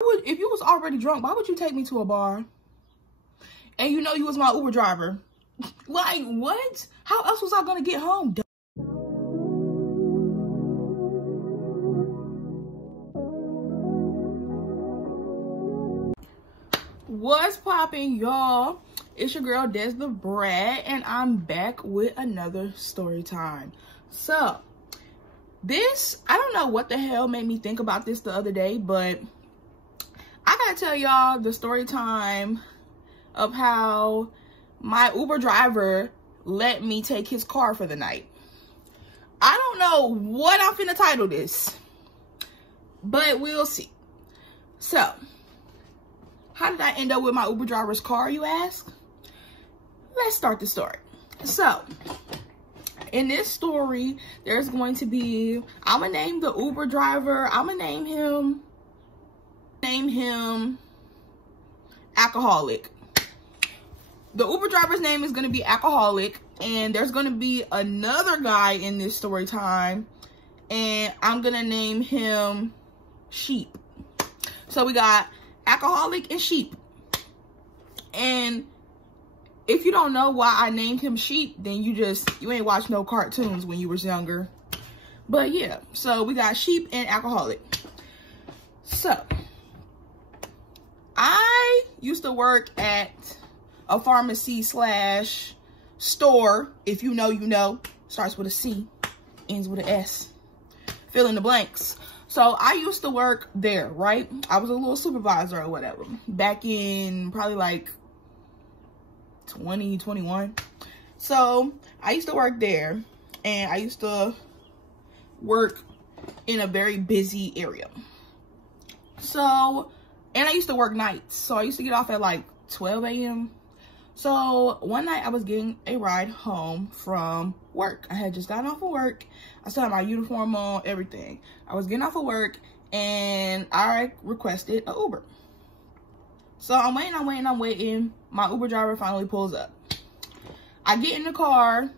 If you was already drunk, why would you take me to a bar? And you know you was my Uber driver. Like, what? How else was I gonna get home? What's poppin', y'all? It's your girl Des the Brat, and I'm back with another story time. So this, I don't know what the hell made me think about this the other day, but I gotta tell y'all the story time of how my Uber driver let me take his car for the night. I don't know what I'm finna title this, but we'll see. So, how did I end up with my Uber driver's car, you ask? Let's start the story. So, in this story, there's going to be, I'm gonna name the Uber driver, I'm gonna name him Alcoholic. The Uber driver's name is gonna be Alcoholic, and there's gonna be another guy in this story time, and I'm gonna name him Sheep. So we got Alcoholic and Sheep. And if you don't know why I named him Sheep, then you ain't watched no cartoons when you was younger. But yeah, so we got Sheep and Alcoholic. So I used to work at a pharmacy slash store. If you know, you know. Starts with a C, ends with an S. Fill in the blanks. So I used to work there, right? I was a little supervisor or whatever. Back in probably like 2021. So I used to work there, and I used to work in a very busy area. So, and I used to work nights. So I used to get off at like 12 a.m. So one night I was getting a ride home from work. I had just gotten off of work. I still had my uniform on, everything. I was getting off of work, and I requested an Uber. So I'm waiting. My Uber driver finally pulls up. I get in the car.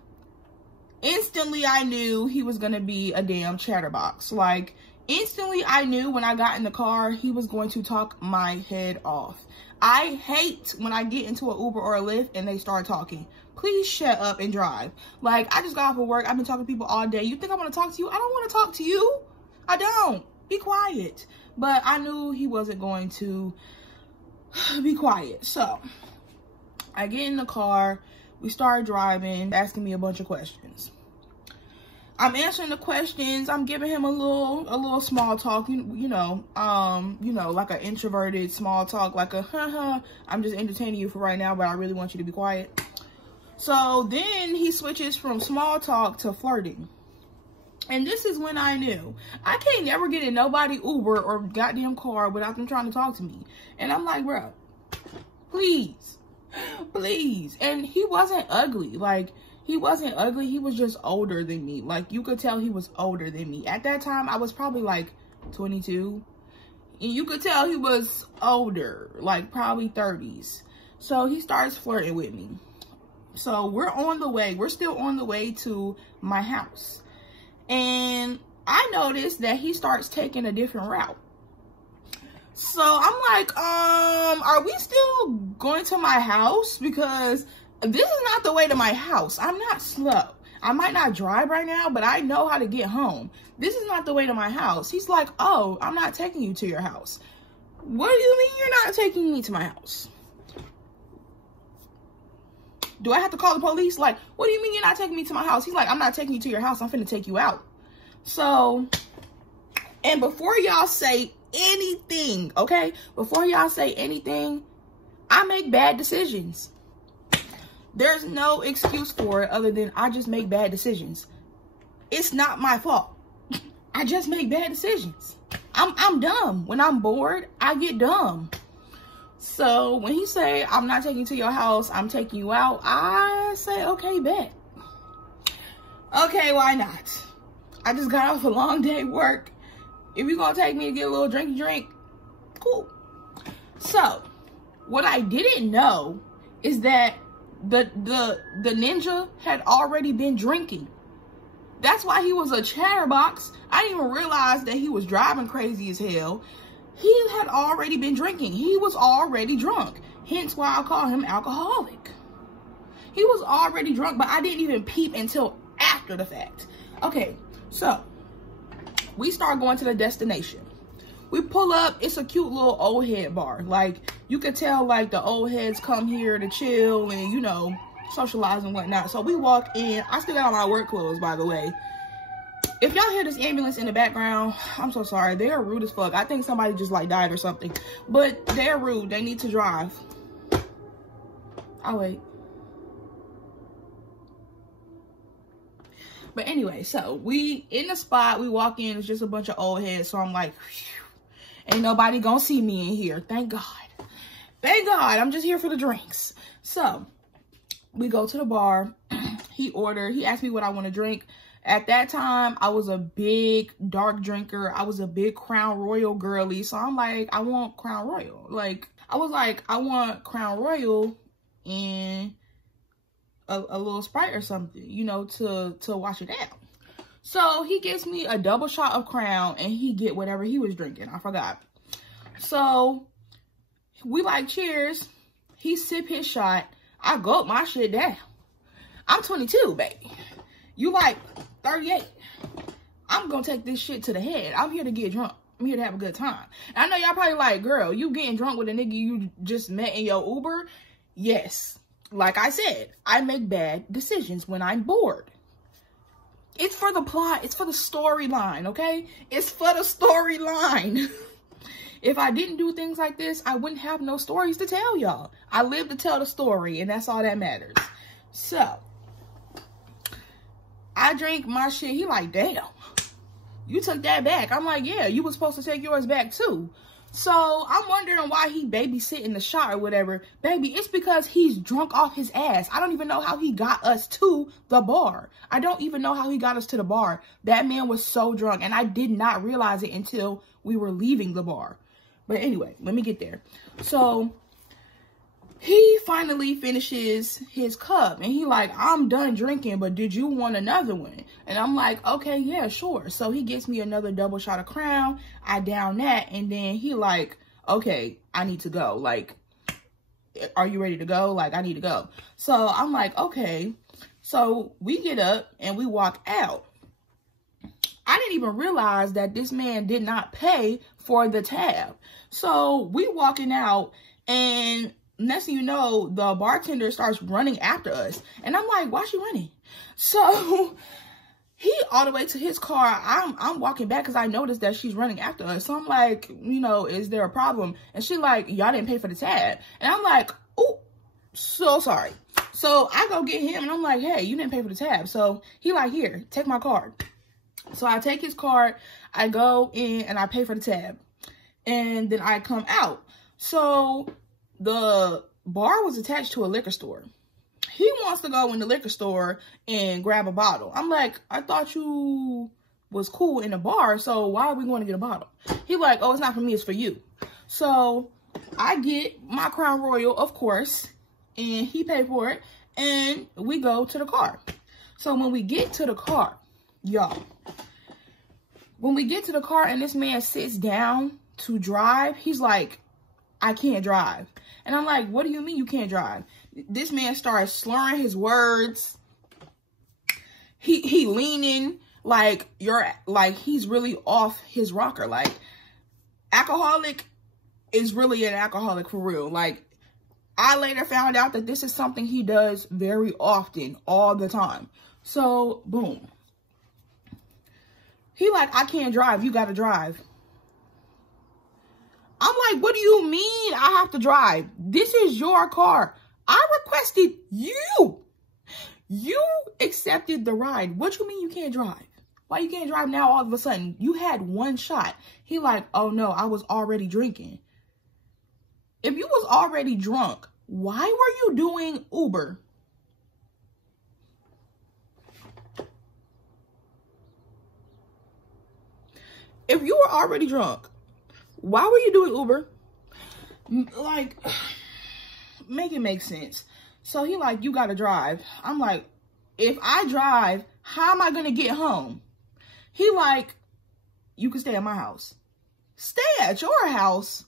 Instantly, I knew he was going to be a damn chatterbox. Like, instantly, I knew when I got in the car, he was going to talk my head off. I hate when I get into an Uber or a Lyft and they start talking. Please shut up and drive. Like, I just got off of work. I've been talking to people all day. You think I want to talk to you? I don't want to talk to you. I don't. Be quiet. But I knew he wasn't going to be quiet. So, I get in the car. We start driving, asking me a bunch of questions. I'm answering the questions. I'm giving him a little small talk, you know, like an introverted small talk, like a, I'm just entertaining you for right now, but I really want you to be quiet. So then he switches from small talk to flirting. And this is when I knew I can't never get in nobody Uber or goddamn car without them trying to talk to me. And I'm like, bro, please. And he wasn't ugly. Like, he wasn't ugly. He was just older than me. Like, you could tell he was older than me. At that time, I was probably like 22. And you could tell he was older, like probably 30s. So he starts flirting with me. So we're on the way. We're still on the way to my house. And I noticed that he starts taking a different route. So I'm like, are we still going to my house? Because this is not the way to my house. I'm not slow. I might not drive right now, but I know how to get home. This is not the way to my house. He's like, oh, I'm not taking you to your house. What do you mean you're not taking me to my house? Do I have to call the police? Like, what do you mean you're not taking me to my house? He's like, I'm not taking you to your house. I'm finna take you out. So, and before y'all say anything, okay? Before y'all say anything, I make bad decisions. There's no excuse for it other than I just make bad decisions. It's not my fault. I just make bad decisions. I'm dumb. When I'm bored, I get dumb. So when he say, I'm not taking you to your house, I'm taking you out, I say, okay, bet. Okay, why not? I just got off a long day of work. If you're gonna take me to get a little drink, cool. So what I didn't know is that the ninja had already been drinking. That's why he was a chatterbox. I didn't even realize that he was driving crazy as hell. He had already been drinking. He was already drunk. Hence why I call him alcoholic. He was already drunk, but I didn't even peep until after the fact. Okay, so we start going to the destination. We pull up. It's a cute little old head bar. Like, you could tell, like, the old heads come here to chill and, you know, socialize and whatnot. So we walk in. I still got on my work clothes, by the way. If y'all hear this ambulance in the background, I'm so sorry. They are rude as fuck. I think somebody just, like, died or something. But they're rude. They need to drive. I'll wait. But anyway, so we in the spot. We walk in. It's just a bunch of old heads. So I'm like, phew, ain't nobody gonna see me in here. Thank God. Thank God. I'm just here for the drinks. So we go to the bar. He asked me what I want to drink. At that time, I was a big dark drinker. I was a big Crown Royal girly. So I'm like, I want Crown Royal. Like, I was like, I want Crown Royal and a little Sprite or something, you know, to wash it down. So he gives me a double shot of Crown and he get whatever he was drinking. I forgot. So we like, cheers. He sip his shot. I gulp my shit down. I'm 22, baby. You like 38. I'm gonna take this shit to the head. I'm here to get drunk. I'm here to have a good time. And I know y'all probably like, girl, you getting drunk with a nigga you just met in your Uber? Yes. Like I said, I make bad decisions when I'm bored. It's for the plot. It's for the storyline, okay? It's for the storyline. If I didn't do things like this, I wouldn't have no stories to tell y'all. I live to tell the story, and that's all that matters. So, I drank my shit. He like, damn, you took that back. I'm like, yeah, you was supposed to take yours back too. So I'm wondering why he babysitting the shot or whatever. Baby, it's because he's drunk off his ass. I don't even know how he got us to the bar. I don't even know how he got us to the bar. That man was so drunk, and I did not realize it until we were leaving the bar. But anyway, let me get there. So he finally finishes his cup, and he like, I'm done drinking, but did you want another one? And I'm like, okay, yeah, sure. So he gets me another double shot of Crown. I down that, and then he like, okay, I need to go. Like, are you ready to go? Like, I need to go. So I'm like, okay. So we get up and we walk out. I didn't even realize that this man did not pay for the tab. So we walking out, and next thing you know, the bartender starts running after us. And I'm like, why is she running? So he all the way to his car. I'm walking back because I noticed that she's running after us. So I'm like, you know, is there a problem? And she like, y'all didn't pay for the tab. And I'm like, oh, so sorry. So I go get him, and I'm like, hey, you didn't pay for the tab. So he like, here, take my card. So I take his card. I go in and I pay for the tab. And then I come out. So the bar was attached to a liquor store. He wants to go in the liquor store and grab a bottle. I'm like, I thought you was cool in the bar, so why are we going to get a bottle? He like, oh, it's not for me, it's for you. So I get my Crown Royal, of course, and he paid for it, and we go to the car. So when we get to the car, y'all, when we get to the car and this man sits down to drive, he's like, I can't drive. And I'm like, what do you mean you can't drive? This man starts slurring his words. He leaning like he's really off his rocker. Like, alcoholic is really an alcoholic for real. Like, I later found out that this is something he does very often, all the time. So, boom. He like, I can't drive. You got to drive. I'm like, what do you mean I have to drive? This is your car. I requested you. You accepted the ride. What you mean you can't drive? Why you can't drive now all of a sudden? You had one shot. He like, oh no, I was already drinking. If you was already drunk, why were you doing Uber? If you were already drunk, why were you doing Uber? Like, make it make sense. So he like, you gotta drive. I'm like, if I drive, how am I gonna get home? He like, you can stay at my house. Stay at your house?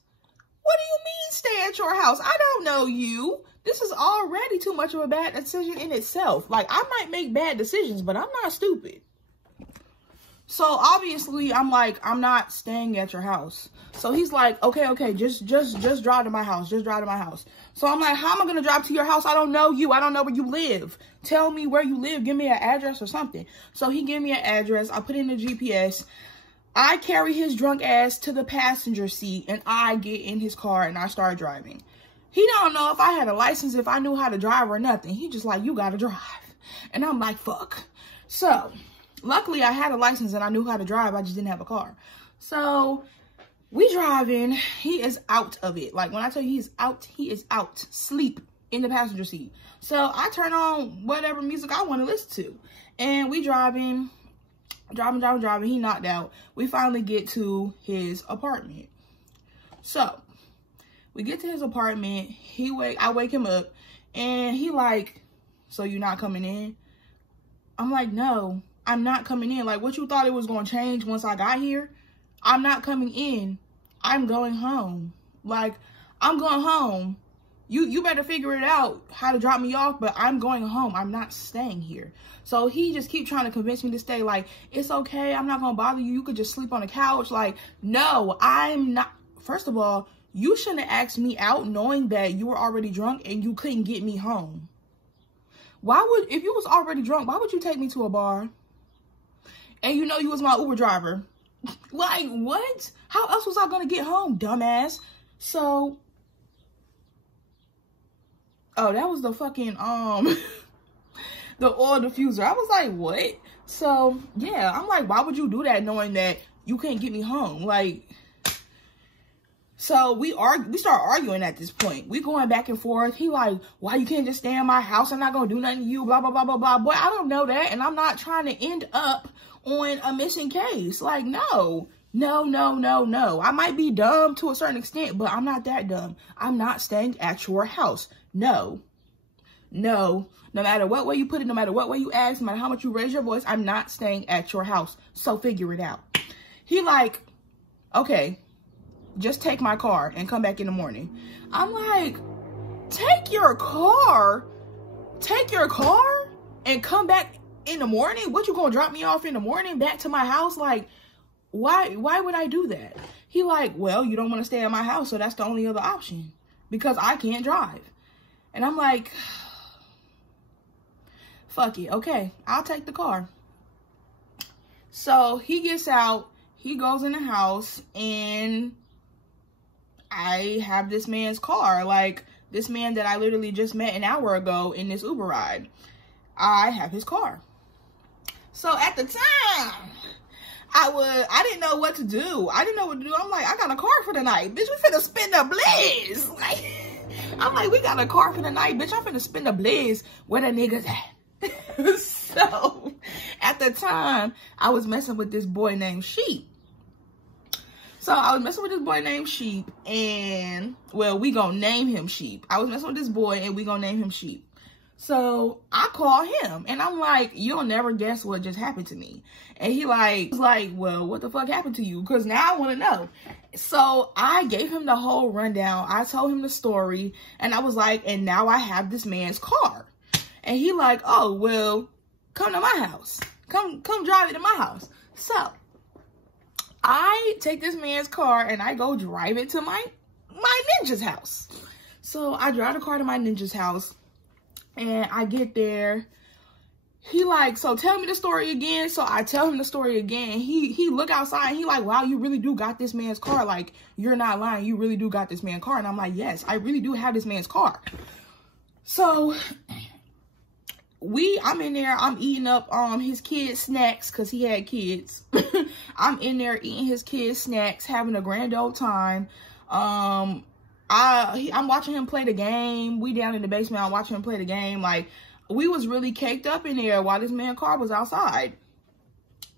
What do you mean stay at your house? I don't know you. This is already too much of a bad decision in itself. Like, I might make bad decisions, but I'm not stupid. So obviously I'm like, I'm not staying at your house. So he's like, okay, just drive to my house. Just drive to my house. So I'm like, how am I going to drive to your house? I don't know you. I don't know where you live. Tell me where you live. Give me an address or something. So he gave me an address. I put in the GPS. I carry his drunk ass to the passenger seat and I get in his car and I start driving. He don't know if I had a license, if I knew how to drive or nothing. He just like, you got to drive. And I'm like, fuck. So luckily I had a license and I knew how to drive. I just didn't have a car. So we driving. He is out of it. Like when I tell you he's out, he is out. Sleep in the passenger seat. So I turn on whatever music I want to listen to. And we driving. He knocked out. We finally get to his apartment. So we get to his apartment. I wake him up and he like, so you're not coming in? I'm like, no, I'm not coming in. Like, what you thought it was going to change once I got here? I'm not coming in. I'm going home. Like, I'm going home. You better figure it out how to drop me off, but I'm going home. I'm not staying here. So he just keep trying to convince me to stay. Like, it's okay. I'm not going to bother you. You could just sleep on the couch. Like, no, I'm not. First of all, you shouldn't have asked me out knowing that you were already drunk and you couldn't get me home. If you was already drunk, why would you take me to a bar? And you know you was my Uber driver. Like, what? How else was I going to get home, dumbass? So, oh, that was the fucking, the oil diffuser. I was like, what? So, yeah, I'm like, why would you do that knowing that you can't get me home? Like, so we start arguing at this point. We going back and forth. He like, why you can't just stay in my house? I'm not going to do nothing to you, blah, blah, blah, blah, blah. Boy, I don't know that. And I'm not trying to end up on a missing case. Like, no. I might be dumb to a certain extent, but I'm not that dumb. I'm not staying at your house. No matter what way you put it, no matter what way you ask, no matter how much you raise your voice, I'm not staying at your house. So figure it out. He like, okay, just take my car and come back in the morning. I'm like, take your car and come back in the morning? What, you gonna drop me off in the morning back to my house? Like, why would I do that? He like, well, you don't want to stay at my house, so that's the only other option because I can't drive. And I'm like, fuck it. Okay, I'll take the car. So he gets out, he goes in the house, and I have this man's car. Like, this man that I literally just met an hour ago in this Uber ride. I have his car. So at the time, I didn't know what to do. I'm like, I got a car for the night. Bitch, we finna spin the bliss. Like, I'm like, we got a car for the night. Bitch, I'm finna spin the bliss. Where the niggas at? So, at the time, I was messing with this boy named Sheep. So, I was messing with this boy named Sheep. And, well, we gonna name him Sheep. I was messing with this boy and we gonna name him Sheep. So I call him and I'm like, you'll never guess what just happened to me. And he was like, well, what the fuck happened to you? Because now I want to know. So I gave him the whole rundown. I told him the story and I was like, and now I have this man's car. And he like, oh, well, come to my house. Come drive it to my house. So I take this man's car and I go drive it to my ninja's house. So I drive the car to my ninja's house. And I get there, he like, so tell me the story again. So I tell him the story again. He look outside and he like, wow, you really do got this man's car. Like, you're not lying. You really do got this man's car. And I'm like, yes, I really do have this man's car. So I'm in there, I'm eating up his kids' snacks because he had kids. I'm in there eating his kids' snacks, having a grand old time. I'm watching him play the game. We down in the basement. I'm watching him play the game. Like, we was really caked up in there while this man's car was outside.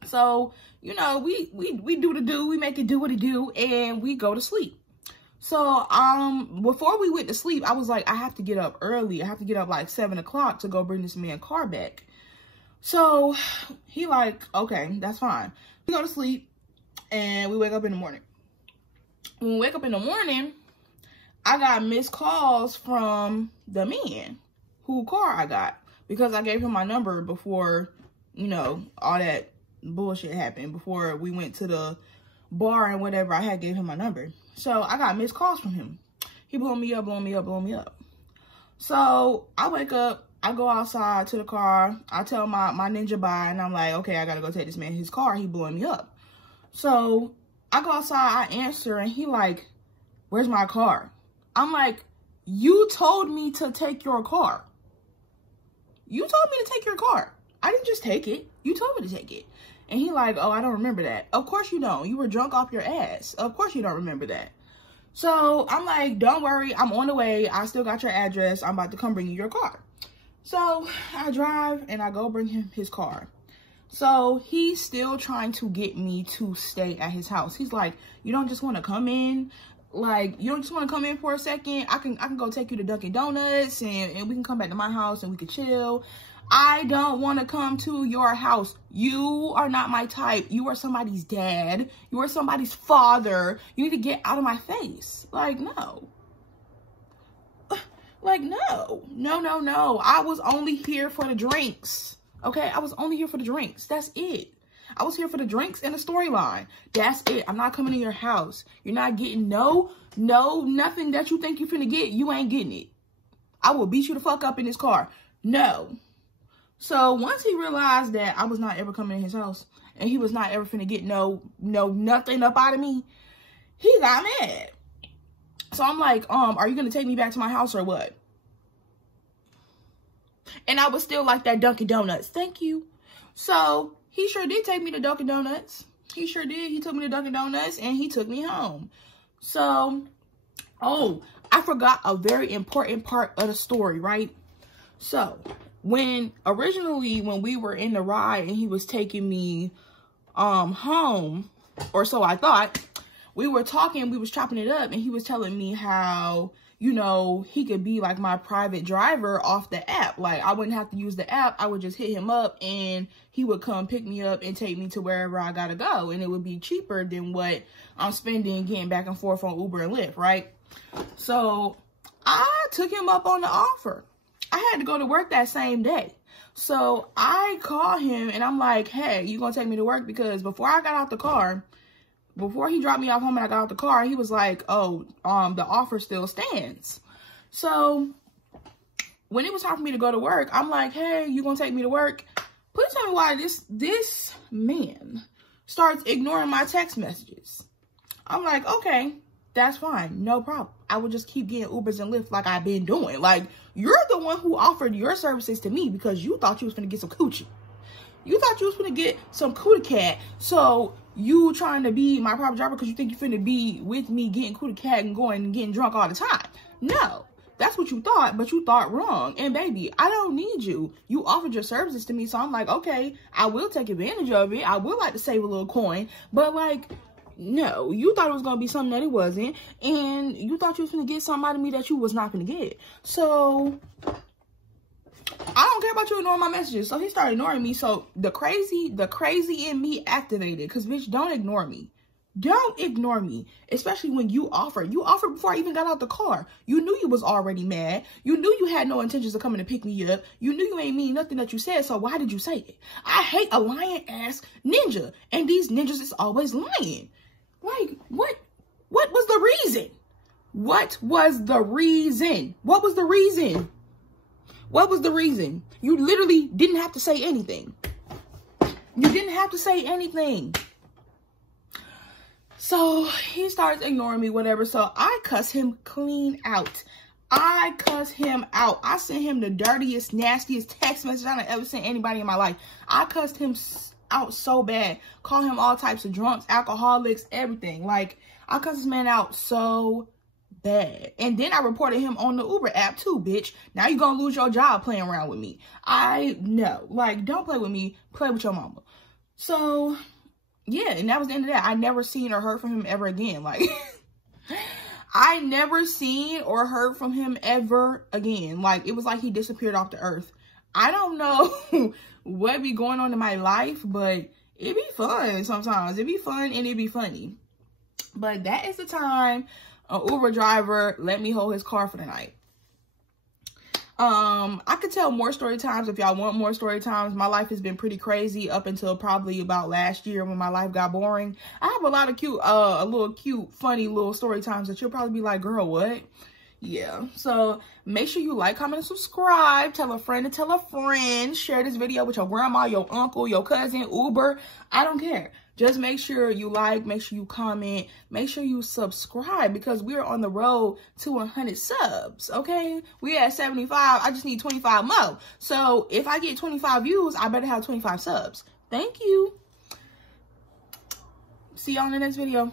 So, you know, we do the do. We make it do what it do, and we go to sleep. So, before we went to sleep, I was like, I have to get up early. I have to get up like 7 o'clock to go bring this man's car back. So, he like, okay, that's fine. We go to sleep, and we wake up in the morning. when we wake up in the morning, I got missed calls from the man who car I got, because I gave him my number before, you know, all that bullshit happened. Before we went to the bar and whatever, I had gave him my number. So I got missed calls from him. He blew me up, blowing me up, blowing me up. So I wake up, I go outside to the car, I tell my ninja bye, and I'm like, okay, I gotta go take this man his car. He blowing me up. So I go outside, I answer, and he like, where's my car? I'm like, you told me to take your car. You told me to take your car. I didn't just take it. You told me to take it. And he like, oh, I don't remember that. Of course you don't. You were drunk off your ass. Of course you don't remember that. So I'm like, don't worry. I'm on the way. I still got your address. I'm about to come bring you your car. So I drive and I go bring him his car. So he's still trying to get me to stay at his house. He's like, you don't just want to come in? Like, you don't just want to come in for a second? I can go take you to Dunkin' Donuts and we can come back to my house and we can chill. I don't want to come to your house. You are not my type. You are somebody's dad. You are somebody's father. You need to get out of my face. Like, no. Like, no. No, no, no. I was only here for the drinks. Okay? I was only here for the drinks. That's it. I was here for the drinks and the storyline. That's it. I'm not coming to your house. You're not getting nothing that you think you're finna get. You ain't getting it. I will beat you the fuck up in this car. No. So once he realized that I was not ever coming in his house and he was not ever finna get nothing up out of me, he got mad. So I'm like, are you gonna take me back to my house or what? And I was still like that Dunkin' Donuts. Thank you. So he sure did take me to Dunkin' Donuts. He sure did. He took me to Dunkin' Donuts and he took me home. So, oh, I forgot a very important part of the story, right? So, originally when we were in the ride and he was taking me home, or so I thought, we were talking, we was chopping it up, and he was telling me how, you know, he could be like my private driver off the app. Like, I wouldn't have to use the app. I would just hit him up and he would come pick me up and take me to wherever I gotta go. And it would be cheaper than what I'm spending getting back and forth on Uber and Lyft, right? So I took him up on the offer. I had to go to work that same day. So I call him and I'm like, hey, you gonna take me to work? Because before I got out the car, before he dropped me off home and I got out the car, he was like, oh, the offer still stands. So when it was time for me to go to work, I'm like, hey, you gonna take me to work? Please tell me why this man starts ignoring my text messages. I'm like, okay, that's fine. No problem. I will just keep getting Ubers and Lyft like I've been doing. Like, you're the one who offered your services to me because you thought you was gonna get some coochie. You thought you was gonna get some cootie cat. So you trying to be my private driver because you think you're finna be with me getting cootie cat and going and getting drunk all the time. No, that's what you thought, but you thought wrong. And baby, I don't need you. You offered your services to me, so I'm like, okay, I will take advantage of it. I would like to save a little coin, but like, no, you thought it was gonna be something that it wasn't, and you thought you was gonna get something out of me that you was not gonna get. So I don't care about you ignoring my messages. So he started ignoring me. So the crazy in me activated. Because, bitch, don't ignore me. Don't ignore me. Especially when you offered. You offered before I even got out the car. You knew you was already mad. You knew you had no intentions of coming to pick me up. You knew you ain't mean nothing that you said. So why did you say it? I hate a lying ass ninja. And these ninjas is always lying. Like, what was the reason? What was the reason? What was the reason? What was the reason? You literally didn't have to say anything. You didn't have to say anything. So he starts ignoring me, whatever. So I cuss him clean out. I cuss him out. I sent him the dirtiest, nastiest text message I've ever sent anybody in my life. I cussed him out so bad. Call him all types of drunks, alcoholics, everything. Like, I cussed this man out so bad. And then I reported him on the Uber app too, bitch. Now you're gonna lose your job playing around with me. No, like, don't play with me. Play with your mama. So, yeah, and that was the end of that. I never seen or heard from him ever again. Like, I never seen or heard from him ever again. Like, it was like he disappeared off the earth. I don't know what be going on in my life, but it be fun sometimes. It be fun and it be funny. But that is the time an Uber driver let me hold his car for the night. I could tell more story times if y'all want more story times. My life has been pretty crazy up until probably about last year when my life got boring. I have a lot of cute, funny little story times that you'll probably be like, girl, what? Yeah. So make sure you like, comment, and subscribe. Tell a friend to tell a friend. Share this video with your grandma, your uncle, your cousin, Uber. I don't care. Just make sure you like, make sure you comment, make sure you subscribe, because we're on the road to 100 subs, okay? We at 75. I just need 25 more. So if I get 25 views, I better have 25 subs. Thank you. See y'all in the next video.